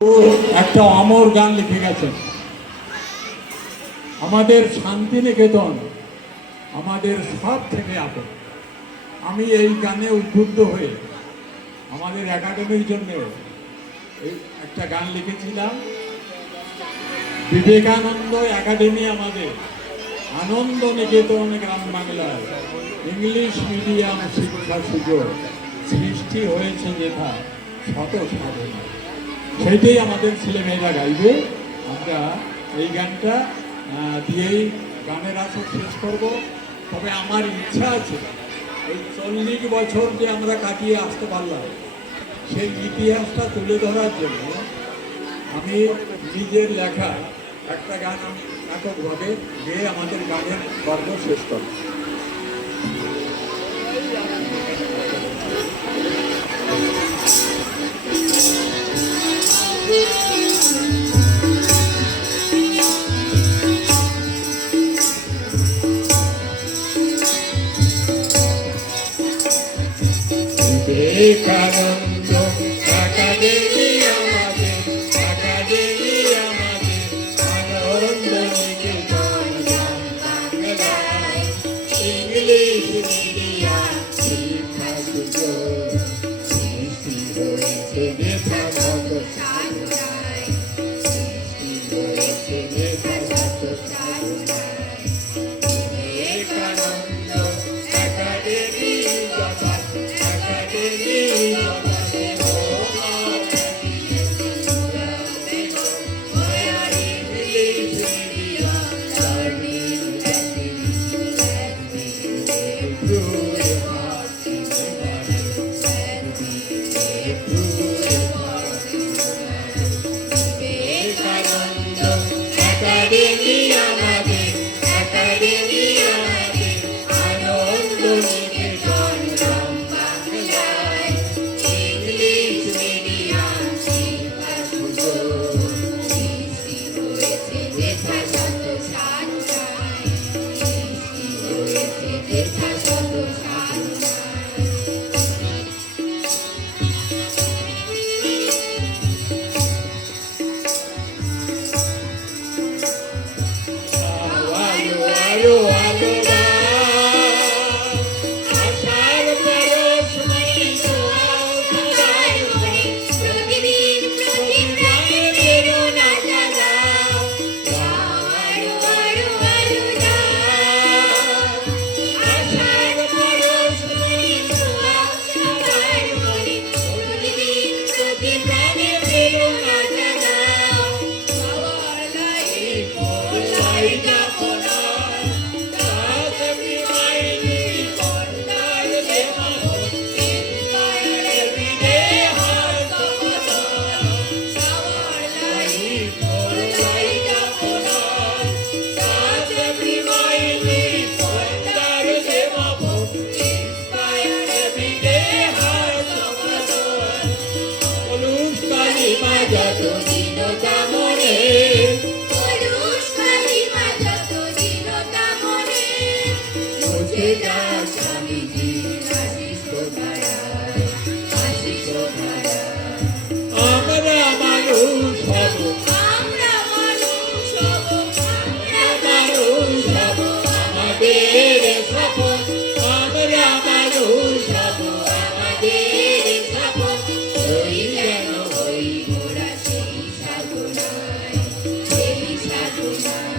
একটা অমর গান লিখে গেছেন। আমাদের শান্তিনিকেতন আমাদের সব থেকে আপন। আমি এই গানে উদ্বুদ্ধ হয়ে আমাদের একাডেমির জন্য একটা গান লিখেছিলাম। বিবেকানন্দ একাডেমি আমাদের আনন্দ নিকেতন গ্রাম বাংলায় ইংলিশ মিডিয়াম শিক্ষা সুযোগ সৃষ্টি হয়েছে যেথা শত সাধনা। সেইটাই আমাদের ছেলেমেয়েরা গাইবে। আমরা এই গানটা দিয়েই গানের আসর শেষ করব। তবে আমার ইচ্ছা আছে এই 40 বছর যে আমরা কাটিয়ে আসতে পারলাম সেই ইতিহাসটা তুলে ধরার জন্য আমি নিজের লেখা একটা গান আমি এককভাবে গেয়ে আমাদের গানের পর্ব শেষ করব। বিবেকানন্দ একাডেমি আমাদের, একাডেমি আমাদের আনন্দ নিকেতন গ্রাম বাংলায় ইংলিশ মিডিয়াম শিক্ষা সুযোগ সৃষ্টি হয়েছে যেথা শত সাধনায়, সৃষ্টি হয়েছে যেথা শত সাধনায়। বিবেকানন্দ একাডেমি জগৎ, একাডেমি জগতে ইংলিশ মিডিয়াম লার্নিং একাডেমি আমাদের, একাডেমি আমাদের আনন্দ নিকেতন গ্রাম বাংলায় ইংলিশ মিডিয়াম শিক্ষা সুযোগ সৃষ্টি হয়েছে যেথা শত সাধনায়, সৃষ্টি হয়েছে যেথা শত সাধনায়। আলো আলো আশার পরশময়ী ছোঁয়াও সবার মনে, প্রতিদিন প্রতিপ্রাণে প্রেরণা জাগাও। আলো আলো আলো আশার পরশময়ী ছোঁয়াও সবার মনে, প্রতিদিন প্রতিপ্রাণে প্রেরণা জাগাও। সবার লাইফ লাইট আপন যতদিনতা মনে, মুছে যাক স্বামীজির আশিস ধারায়, আশিস ধারায়। আমরা মানুষ হব, আমরা মানুষ হব, আমরা মানুষ হব আমাদের শপথ, আমরা মানুষ হব আমাদের শপথ। হই যেন হই মোরা সেই সাধনায়, সেই সাধনায়।